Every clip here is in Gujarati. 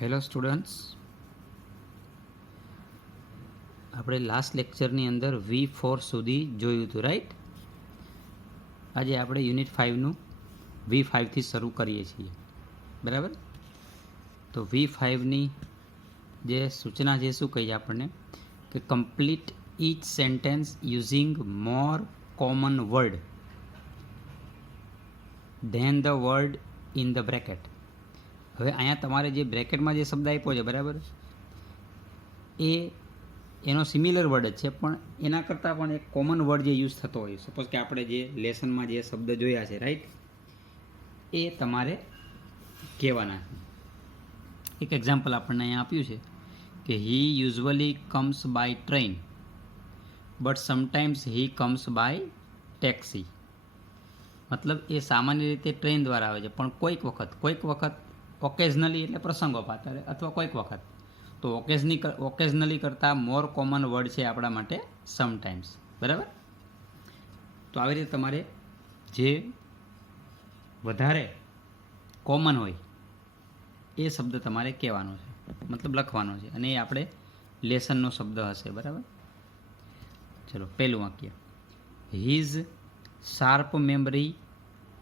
હેલો સ્ટુડન્ટ્સ, આપણે લાસ્ટ લેક્ચરની અંદર V4 સુધી જોયું હતું, રાઈટ? આજે આપણે યુનિટ 5નું V5થી શરૂ કરીએ છીએ, બરાબર? તો V5ની જે સૂચના છે શું કહીએ આપણને કે complete each sentence using more common word than the word in the bracket. હવે અહીંયા તમારે જે બ્રેકેટમાં જે શબ્દ આપ્યો છે, બરાબર, એનો સિમિલર વર્ડ જ છે, પણ એના કરતાં પણ એક કોમન વર્ડ જે યુઝ થતો હોય, સપોઝ કે આપણે જે લેસનમાં જે શબ્દ જોયા છે, રાઈટ, એ તમારે કહેવાના છે. એક એક્ઝામ્પલ આપણને અહીંયા આપ્યું છે કે he usually comes by train but sometimes he comes by taxi. મતલબ એ સામાન્ય રીતે ટ્રેન દ્વારા આવે છે, પણ કોઈક વખત ઓકેઝનલી એટલે પ્રસંગોપાત અથવા કોઈક વખત, તો ઓકેઝનલી કરતાં મોર કોમન વર્ડ છે આપણા માટે સમટાઈમ્સ, બરાબર? તો આવી રીતે તમારે જે વધારે કોમન હોય એ શબ્દ તમારે કહેવાનો છે, મતલબ લખવાનો છે, અને એ આપણે લેસનનો શબ્દ હશે, બરાબર? ચલો, પહેલું વાક્ય, his sharp memory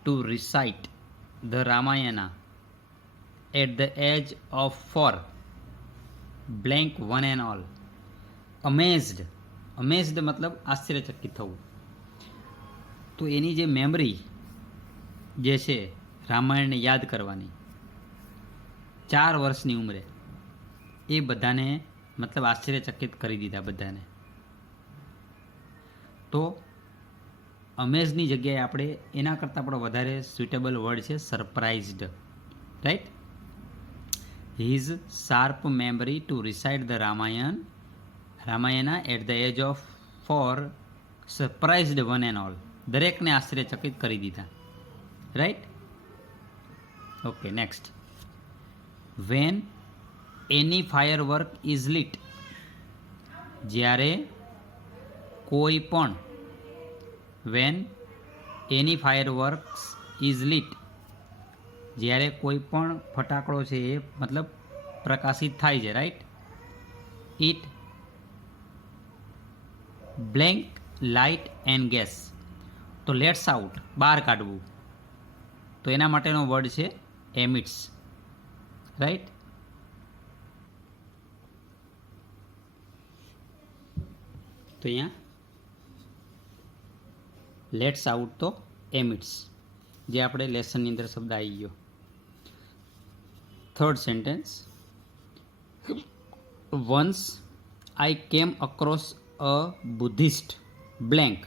to recite the Ramayana at the age of 4 blank one and all. Amazed મતલબ આશ્ચર્યચકિત થવું. તો એની જે મેમરી જે છે રામાયણને યાદ કરવાની 4 વર્ષની ઉંમરે, એ બધાને મતલબ આશ્ચર્યચકિત કરી દીધા બધાને. તો અમેઝની જગ્યાએ આપણે એના કરતાં પણ વધારે સુટેબલ વર્ડ છે surprised, right? His sharp memory to recite the Ramayana at the age of 4 surprised one and all. દરેકને આશ્ચર્યચકિત કરી દીધા, right? Okay, next. When any firework is lit, જ્યારે કોઈ પણ, when any fireworks is lit, જ્યારે કોઈ પણ ફટાકડો છે એ મતલબ પ્રકાશિત થાય છે, right? It blank light and gas. તો લેટ્સ આઉટ, બહાર કાઢવું, તો એના માટેનો વર્ડ છે એમિટ્સ, રાઈટ? તો અહીંયા લેટ્સ આઉટ તો એમિટ્સ, જે આપણે લેસનની અંદર શબ્દ આવી ગયો. Third sentence, once I came across a Buddhist blank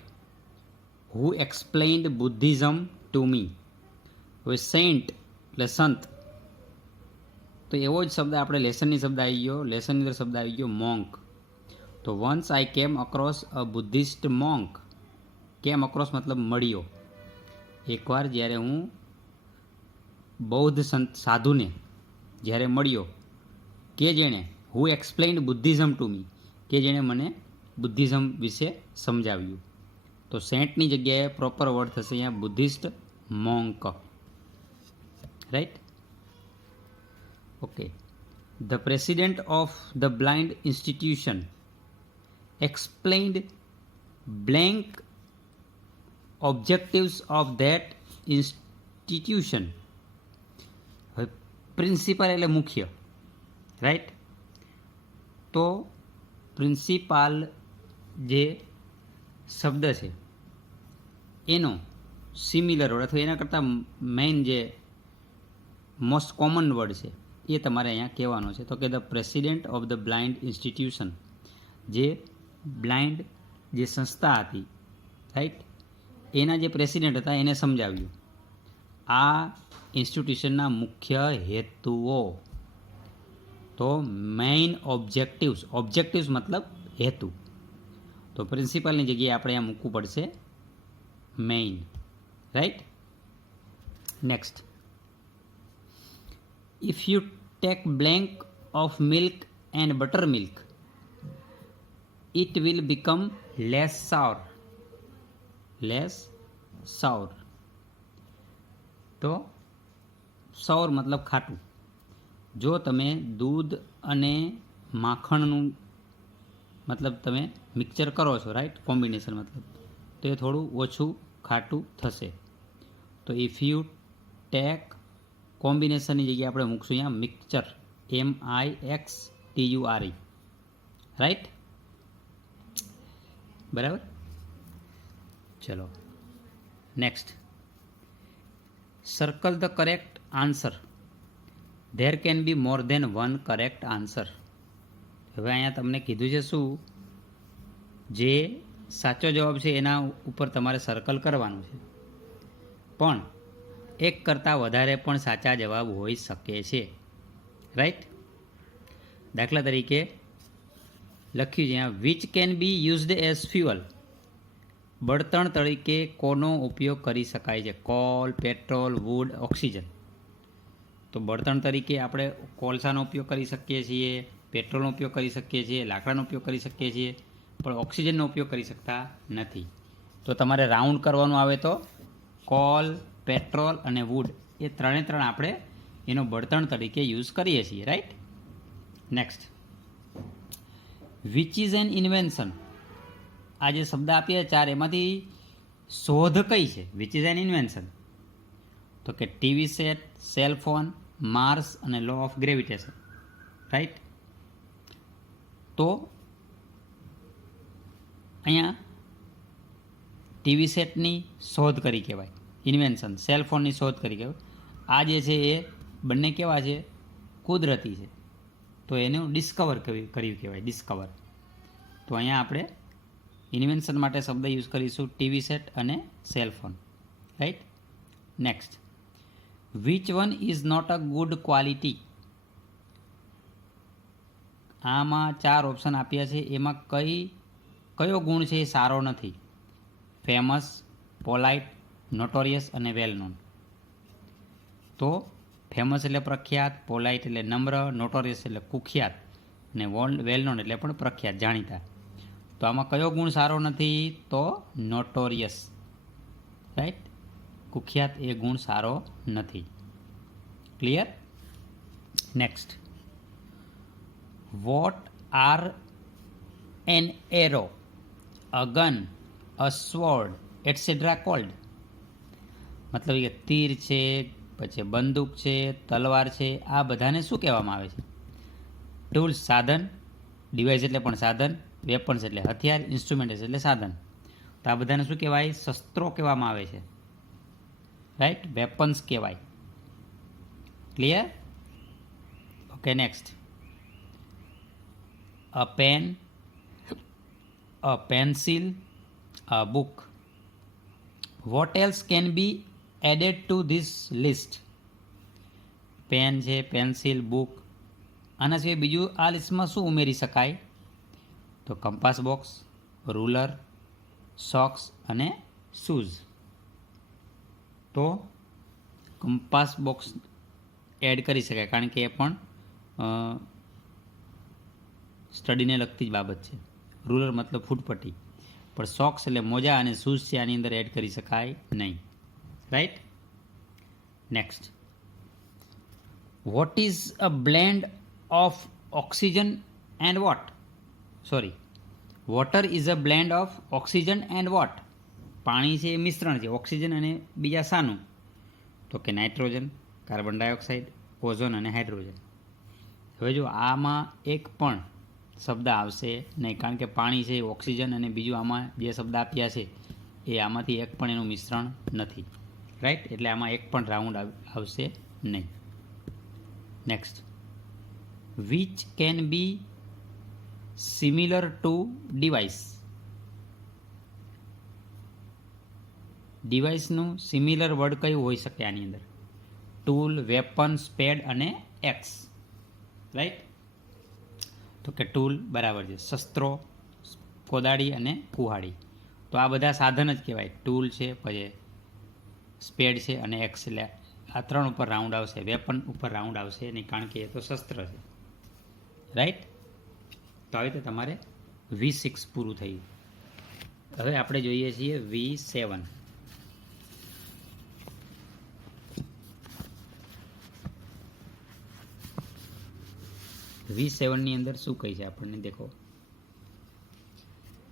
who explained Buddhism to me. હવે સેન્ટ એટલે સંત, તો એવો જ શબ્દ આપણે લેસનની અંદર શબ્દ આવી ગયો મોંક. તો once I came across a Buddhist મોંક. કેમ અક્રોસ મતલબ મળ્યો. એકવાર જ્યારે હું બૌદ્ધ સંત સાધુને જ્યારે મળ્યો, કે જેણે હુ એક્સપ્લેન્ડ બુદ્ધિઝમ ટુ મી, કે જેણે મને બુદ્ધિઝમ વિશે સમજાવ્યું. તો સેન્ટની જગ્યાએ પ્રોપર વર્ડ થશે અહીંયા Buddhist monk, right? Okay. The president of the blind institution explained blank objectives of that institution. હવે પ્રિન્સિપાલ એટલે મુખ્ય, રાઈટ? તો પ્રિન્સિપાલ જે શબ્દ છે એનો સિમિલર વર્ડ અથવા એના કરતાં મેઇન જે મોસ્ટ કોમન વર્ડ છે એ તમારે અહીંયા કહેવાનો છે. તો કે the president of the blind institution, જે બ્લાઇન્ડ જે સંસ્થા હતી, રાઈટ, એના જે પ્રેસિડેન્ટ હતા એને સમજાવ્યું આ ઇન્સ્ટિટ્યુશનના મુખ્ય હેતુઓ. તો મેઇન ઓબ્જેક્ટિવ્સ મતલબ હેતુ. તો પ્રિન્સિપાલની જગ્યાએ આપણે અહીંયા મૂકવું પડશે main, right? Next, if you take blank of milk and buttermilk it will become less sour. તો સાઉર મતલબ ખાટું. જો તમે દૂધ અને માખણનું મતલબ તમે મિક્સચર કરો છો, રાઈટ, કોમ્બિનેશન મતલબ, તો એ થોડું ઓછું ખાટું થશે. તો ઇફ યુ ટેક કોમ્બિનેશનની જગ્યાએ આપણે મૂકશું અહીંયા મિક્સચર, MIXTURE, રાઈટ, બરાબર. ચલો next, circle the correct answer. There can be more than one correct answer. હવે અહીંયા તમને કીધું છે શું, જે સાચો જવાબ છે એના ઉપર તમારે સર્કલ કરવાનું છે, પણ એક કરતાં વધારે પણ સાચા જવાબ હોઈ શકે છે, રાઈટ. દાખલા તરીકે લખ્યું છે અહીંયા, which can be used as fuel. બળતણ તરીકે કોનો ઉપયોગ કરી શકાય છે? Coal, petrol, wood, oxygen. તો બળતણ તરીકે આપણે કોલસાનો ઉપયોગ કરી શકીએ છીએ, પેટ્રોલનો ઉપયોગ કરી શકીએ છીએ, લાકડાનો ઉપયોગ કરી શકીએ છીએ, પણ ઓક્સિજનનો ઉપયોગ કરી શકતા નથી. તો તમારે રાઉન્ડ કરવાનું આવે તો કોલ, પેટ્રોલ અને વુડ એ ત્રણે ત્રણ આપણે એનો બળતણ તરીકે યુઝ કરીએ છીએ, right. Next, which is an invention. આ જે શબ્દ આપીએ ચાર, એમાંથી શોધ કઈ છે? Which is an invention. તો કે TV set, cell phone, Mars અને લો ઓફ ગ્રેવિટેશન, રાઈટ. તો અહીંયા ટીવી સેટની શોધ કરી કહેવાય ઇન્વેન્શન, સેલ ફોનની શોધ કરી કહેવાય. આ જે છે એ બંને કેવા છે? કુદરતી છે, તો એનું ડિસ્કવર કર્યું કહેવાય, ડિસ્કવર. તો અહીંયા આપણે ઇન્વેન્શન માટે શબ્દ યુઝ કરીશું ટીવી સેટ અને cell phone, right. Next, which one is not a good quality. આમાં ચાર ઓપ્શન આપ્યા છે, એમાં કયો ગુણ છે એ સારો નથી? ફેમસ, પોલાઇટ, નોટોરિયસ અને વેલ નોન. તો ફેમસ એટલે પ્રખ્યાત, પોલાઇટ એટલે નમ્ર, નોટોરિયસ એટલે કુખ્યાત અને વેલ નોન એટલે પણ પ્રખ્યાત, જાણીતા. તો આમાં કયો ગુણ સારો નથી? તો નોટોરિયસ, રાઈટ. કુખ્યાત એ ગુણ સારો નથી. Clear? Next, what are an arrow, a gun, a sword etcetera called. મતલબ કે તીર છે, પછી બંદૂક છે, તલવાર છે, આ બધાને શું કહેવામાં આવે છે? ટૂલ્સ, સાધન, ડિવાઇસ એટલે પણ સાધન, વેપન્સ એટલે હથિયાર, ઇન્સ્ટ્રુમેન્ટ એટલે સાધન. તો આ બધાને શું કહેવાય? શસ્ત્રો કહેવામાં આવે છે, રાઈટ, વેપન્સ કહેવાય. Clear? Okay. Next, a pen, a pencil, a book. What else can be added to this list. Pen છે, પેન્સિલ, બુક, આના સિવાય બીજું આ લિસ્ટમાં શું ઉમેરી શકાય? તો કંપાસ બોક્સ, રૂલર, સોક્સ અને શૂઝ. તો કંપાસ બોક્સ એડ કરી શકાય, કારણ કે એ પણ સ્ટડીને લગતી જ બાબત છે. રૂલર મતલબ ફૂટપટ્ટી, પણ સોક્સ એટલે મોજા અને શૂઝ છે, આની અંદર એડ કરી શકાય નહીં, right. Next, what is a blend of oxygen and what. Sorry, water is a blend of oxygen and what. પાણી છે એ મિશ્રણ છે ઓક્સિજન અને બીજા શાનું? તો કે નાઇટ્રોજન, કાર્બન ડાયોક્સાઇડ, ઓઝોન અને હાઇડ્રોજન. હવે જો આમાં એક પણ શબ્દ આવશે નહીં, કારણ કે પાણી છે એ ઓક્સિજન અને બીજું આમાં જે શબ્દ આપ્યા છે એ આમાંથી એક પણ એનું મિશ્રણ નથી, રાઈટ. એટલે આમાં એક પણ રાઉન્ડ આવશે નહીં. Next, which can be similar to device. ડિવાઇસનું સિમિલર વર્ડ કયું હોઈ શકે આની અંદર? ટૂલ, વેપન, સ્પેડ અને એક્સ, રાઈટ. તો કે ટૂલ બરાબર છે, શસ્ત્રો, કોદાળી અને કુહાડી. તો આ બધા સાધન જ કહેવાય. ટૂલ છે, પછી સ્પેડ છે અને એક્સ, એટલે આ ત્રણ ઉપર રાઉન્ડ આવશે. વેપન ઉપર રાઉન્ડ આવશે નહીં, કારણ કે એ તો શસ્ત્ર છે, રાઈટ. તો આવી રીતે તમારે V6 પૂરું થયું. હવે આપણે જોઈએ છીએ V7. V7ની અંદર શું કહે છે આપણને દેખો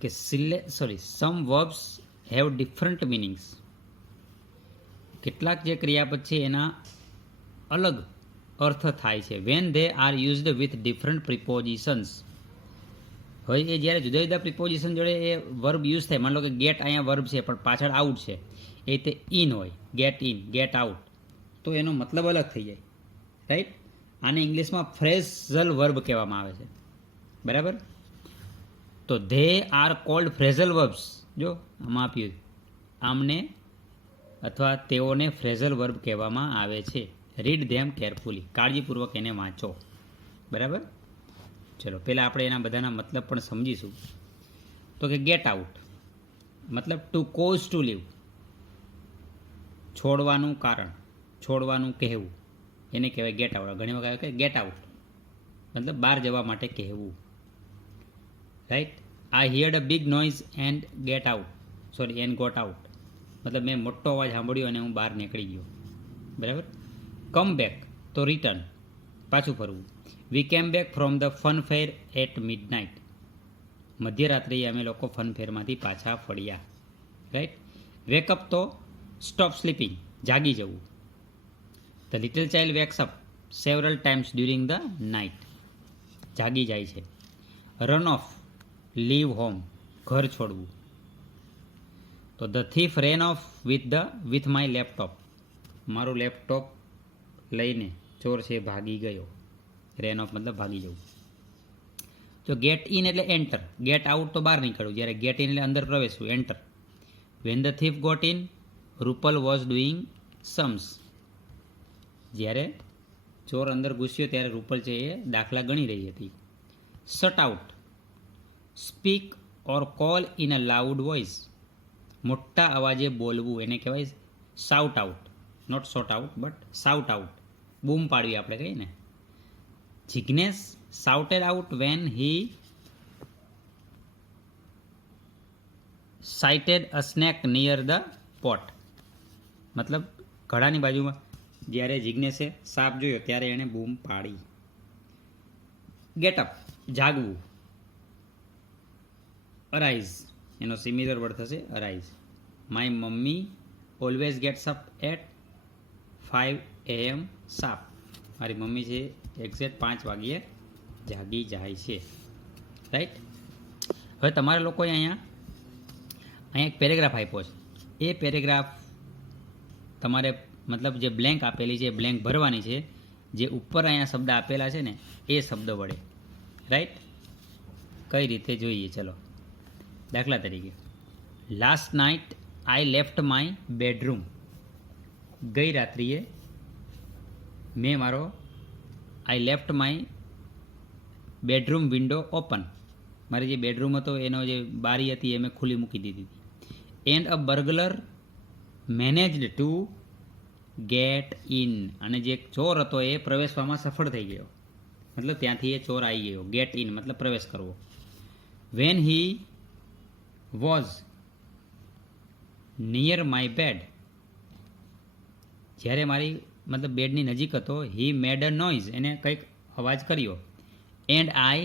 કે સમ વર્બ્સ હેવ ડિફરન્ટ મિનિંગ્સ. કેટલાક જે ક્રિયાપદ છે એના અલગ અર્થ થાય છે. When they are used with different પ્રિપોઝિશન્સ. હવે એ જ્યારે જુદા જુદા પ્રિપોઝિશન જોડે એ વર્બ યુઝ થાય, માની લો કે ગેટ અહીંયા વર્બ છે પણ પાછળ આઉટ છે, એ રીતે ઇન હોય, ગેટ ઇન, ગેટ આઉટ, તો એનો મતલબ અલગ થઈ જાય, રાઈટ. આને ઇંગ્લિશમાં ફ્રેઝલ વર્બ કહેવામાં આવે છે, બરાબર. તો they are cold phrasal verbs. જો આમાં આપ્યું, આમને અથવા તેઓને ફ્રેઝલ વર્બ કહેવામાં આવે છે. Read them carefully. કાળજીપૂર્વક એને વાંચો, બરાબર. ચલો પહેલાં આપણે એના બધાના મતલબ પણ સમજીશું. તો કે ગેટ આઉટ મતલબ ટુ કોઝ ટુ લીવ, છોડવાનું કારણ, છોડવાનું કહેવું, એને કહેવાય ગેટ આઉટ. ઘણી વખત આવે કે ગેટ આઉટ મતલબ બહાર જવા માટે કહેવું, right. I heard a big noise and get out, sorry and got out, મતલબ મેં મોટો અવાજ સાંભળ્યો અને હું બહાર નીકળી ગયો, બરાબર. કમ બેક તો રિટર્ન, પાછું ફરવું. We came back from the fun fair at midnight, મધ્યરાત્રિએ અમે લોકો ફન ફેરમાંથી પાછા ફળ્યા, રાઈટ. વેકઅપ તો સ્ટોપ સ્લીપિંગ, જાગી જવું. The little child wakes up several times during the night, જાગી જાય છે. રન ઓફ, લીવ હોમ, ઘર છોડવું. તો the thief rain of with my laptop, મારું લેપટોપ લઈને ચોર છે ભાગી ગયો. રેન ઓફ મતલબ ભાગી જવું. તો ગેટ ઇન એટલે એન્ટર, ગેટ આઉટ તો બહાર નીકળવું, જ્યારે ગેટ ઇન એટલે અંદર પ્રવેશવું, enter. When the thief got in Rupal was doing sums, જ્યારે ચોર અંદર ઘૂસ્યો ત્યારે રૂપલ છે એ દાખલા ગણી રહી હતી. Shut out, speak or call in a loud voice, મોટા અવાજે બોલવું, એને કહેવાય shout out. Not shot out but shout out, બૂમ પાડવી આપણે કહીએ ને. Jignesh shouted out when he sighted a snake near the pot, મતલબ ઘડાની બાજુમાં જ્યારે જિગ્નેશે સાપ જોયો ત્યારે એણે બૂમ પાડી. ગેટ અપ, જાગવું. અરાઇઝ, એનો સિમિલર વર્ડ થશે arise. My mummy always gets up at 5 AM sharp, મારી મમ્મી છે એક્ઝેક્ટ 5 વાગ્યે જાગી જાય છે, રાઈટ. હવે તમારા લોકોએ અહીંયા એક પેરેગ્રાફ આપ્યો છે. એ પેરેગ્રાફ તમારે મતલબ જે બ્લેન્ક આપેલી છે એ બ્લેન્ક ભરવાની છે. જે ઉપર અહીંયા શબ્દ આપેલા છે ને એ શબ્દ વડે, રાઈટ. કઈ રીતે જોઈએ ચલો. દાખલા તરીકે, last night I left my bedroom, ગઈ રાત્રિએ મેં મારો I left my bedroom window open, મારી જે બેડરૂમ હતો એનો જે બારી હતી એ મેં ખુલ્લી મૂકી દીધી હતી. And a burglar managed to get in, અને જે ચોર હતો એ પ્રવેશવામાં સફળ થઈ ગયો, મતલબ ત્યાંથી એ ચોર આવી ગયો. ગેટ ઇન મતલબ પ્રવેશ કરવો. When he was near my bed, જ્યારે મારી મતલબ બેડની નજીક હતો. હી મેડ અ નોઇઝ, એને કંઈક અવાજ કર્યો. એન્ડ આઈ,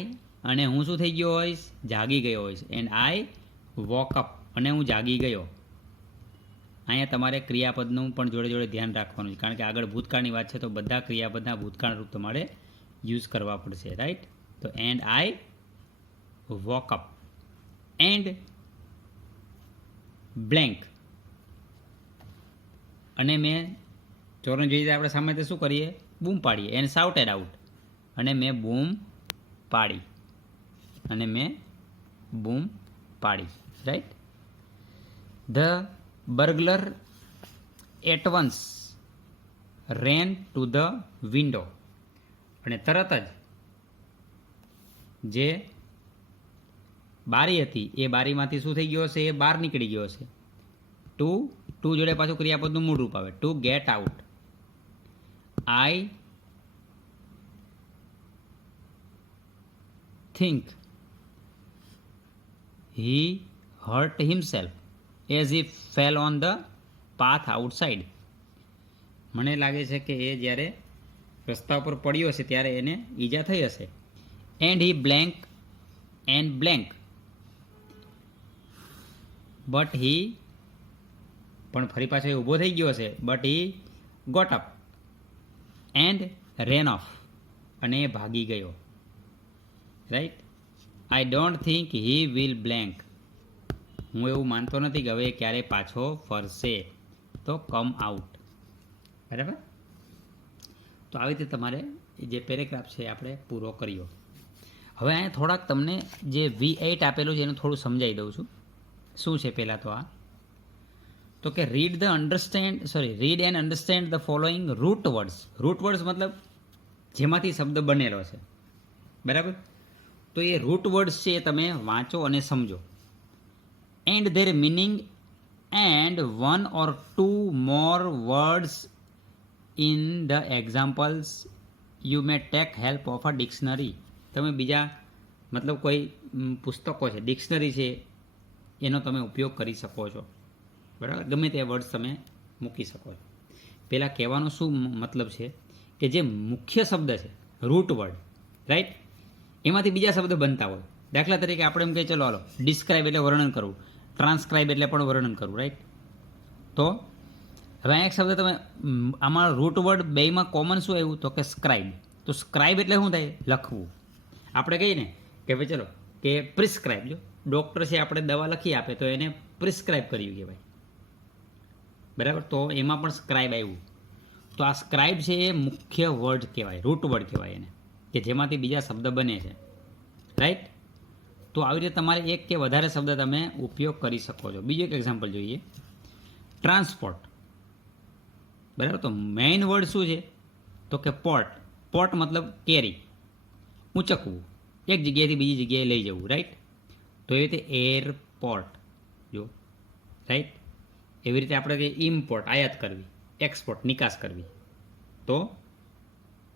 અને હું શું થઈ ગયો હોઈશ, જાગી ગયો હોઈશ. એન્ડ આઈ વોક અપ, અને હું જાગી ગયો. અહીંયા તમારે ક્રિયાપદનું પણ જોડે જોડે ધ્યાન રાખવાનું છે, કારણ કે આગળ ભૂતકાળની વાત છે તો બધા ક્રિયાપદના ભૂતકાળ રૂપ તમારે યુઝ કરવા પડશે, રાઈટ. તો and I woke up and blank, અને મેં ચોરને જોઈએ આપણે સામે શું કરીએ, બૂમ પાડીએ. એન્ડ શાઉટેડ આઉટ, અને મેં બૂમ પાડી, અને મેં બૂમ પાડી, right. The burglar at once ran to the window, અને તરત જ જે બારી હતી એ બારીમાંથી શું થઈ ગયો હશે, એ બહાર નીકળી ગયો હશે. ટુ જોડે પાછું ક્રિયાપદનું મૂળ રૂપ આવે, two get out. I think he hurt himself as he fell on the path outside, મને લાગે છે કે એ જ્યારે રસ્તા ઉપર પડ્યો હશે ત્યારે એને ઈજા થઈ હશે. And he blank and blank but he, પણ ફરી પાછો એ ઊભો થઈ ગયો હશે, but he got up and ran off, અને એ ભાગી ગયો, right. I don't think he will blank, હું એવું માનતો નથી કે હવે ક્યારે પાછો ફરશે, તો કમ આઉટ. બરાબર. તો આવી રીતે તમારે જે પેરેગ્રાફ છે આપણે પૂરો કર્યો. હવે અહીંયા થોડાક તમને જે V8 આપેલું છે એનું થોડું સમજાવી દઉં છું. શું છે પહેલાં તો આ, તો કે read and understand the following root words. Root words મતલબ જેમાંથી શબ્દ બનેલો છે, બરાબર. તો એ રૂટ વર્ડ્સ છે એ તમે વાંચો અને સમજો. And there meaning and 1 or 2 more words in the examples you may take help of a dictionary. તમે બીજા મતલબ કોઈ પુસ્તકો છે, ડિક્શનરી છે, એનો તમે ઉપયોગ કરી શકો છો, બરાબર. ગમે તે વર્ડ્સ તમે મૂકી શકો છો. પહેલાં કહેવાનો શું મતલબ છે કે જે મુખ્ય શબ્દ છે, રૂટ વર્ડ, રાઈટ, એમાંથી બીજા શબ્દ બનતા હોય. દાખલા તરીકે આપણે એમ કહીએ ચલો હાલો ડિસ્ક્રાઇબ એટલે વર્ણન કરવું, ટ્રાન્સક્રાઇબ એટલે પણ વર્ણન કરવું, રાઈટ. તો હવે એક શબ્દ તમે આમાં રૂટ વર્ડ બેમાં કોમન શું આવ્યું, તો કે સ્ક્રાઇબ. તો સ્ક્રાઇબ એટલે શું થાય, લખવું. આપણે કહીએ ને કે ભાઈ ચલો કે પ્રિસ્ક્રાઇબ, જો ડૉક્ટર છે આપણે દવા લખી આપે તો એને પ્રિસ્ક્રાઇબ કર્યું કહેવાય, બરાબર. તો એમાં પણ સ્ક્રાઇબ આવ્યું. તો આ સ્ક્રાઇબ છે એ મુખ્ય વર્ડ કહેવાય, રૂટ વર્ડ કહેવાય એને, કે જેમાંથી બીજા શબ્દ બને છે, રાઈટ. તો આવી રીતે તમારે એક કે વધારે શબ્દ તમે ઉપયોગ કરી શકો છો. બીજું એક એક્ઝામ્પલ જોઈએ, ટ્રાન્સપોર્ટ, બરાબર. તો મેઇન વર્ડ શું છે, તો કે પોર્ટ. પોર્ટ મતલબ કેરી, ઊંચકવું, એક જગ્યાએથી બીજી જગ્યાએ લઈ જવું, રાઈટ. તો એવી રીતે એરપોર્ટ, જો, રાઈટ. એવી રીતે આપણે કે ઇમ્પોર્ટ, આયાત કરવી, એક્સપોર્ટ, નિકાસ કરવી. તો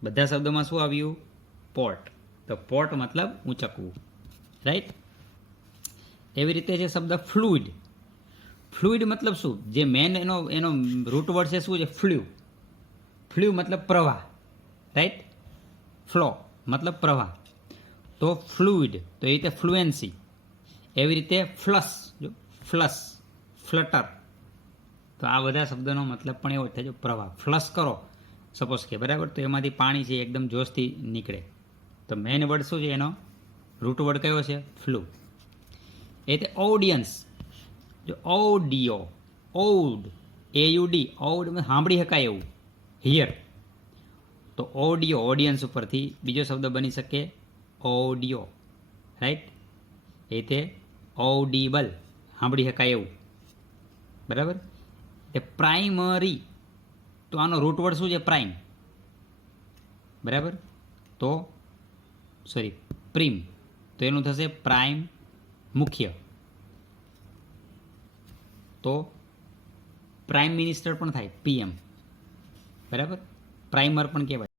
બધા શબ્દોમાં શું આવ્યું, પોર્ટ. તો પોર્ટ મતલબ ઊંચકવું, રાઈટ. એવી રીતે છે શબ્દ ફ્લુઇડ. ફ્લુઇડ મતલબ શું, જે મેન એનો રૂટ વર્ડ છે શું છે, ફ્લ્યુ. ફ્લ્યુ મતલબ પ્રવાહ, રાઈટ. ફ્લો મતલબ પ્રવાહ. તો ફ્લુઇડ, તો એ રીતે ફ્લુએન્સી. એવી રીતે ફ્લશ, જો ફ્લશ, ફ્લટર. તો આ બધા શબ્દોનો મતલબ પણ એવો થાય, જો પ્રવાહ, ફ્લશ કરો સપોઝ કે, બરાબર. તો એમાંથી પાણી છે એકદમ જોશથી નીકળે. તો મેઇન વર્ડ શું છે એનો રૂટ વર્ડ કયો છે, ફ્લુ. એ રીતે ઓડિયન્સ, જો ઓડિયો, ઓડ, AUD, ઓડ સાંભળી શકાય એવું, હિયર. તો ઓડિયો, ઓડિયન્સ ઉપરથી બીજો શબ્દ બની શકે ઓડિયો, રાઈટ. એ રીતે ઓડિબલ, સાંભળી શકાય એવું, બરાબર. એ પ્રાઇમરી, તો આનો રૂટ વર્ડ શું છે, પ્રાઇમ, બરાબર. તો પ્રીમ, તો એનું થશે પ્રાઇમ, મુખ્ય. તો પ્રાઇમ મિનિસ્ટર પણ થાય PM, બરાબર. પ્રાઇમર પણ કહેવાય.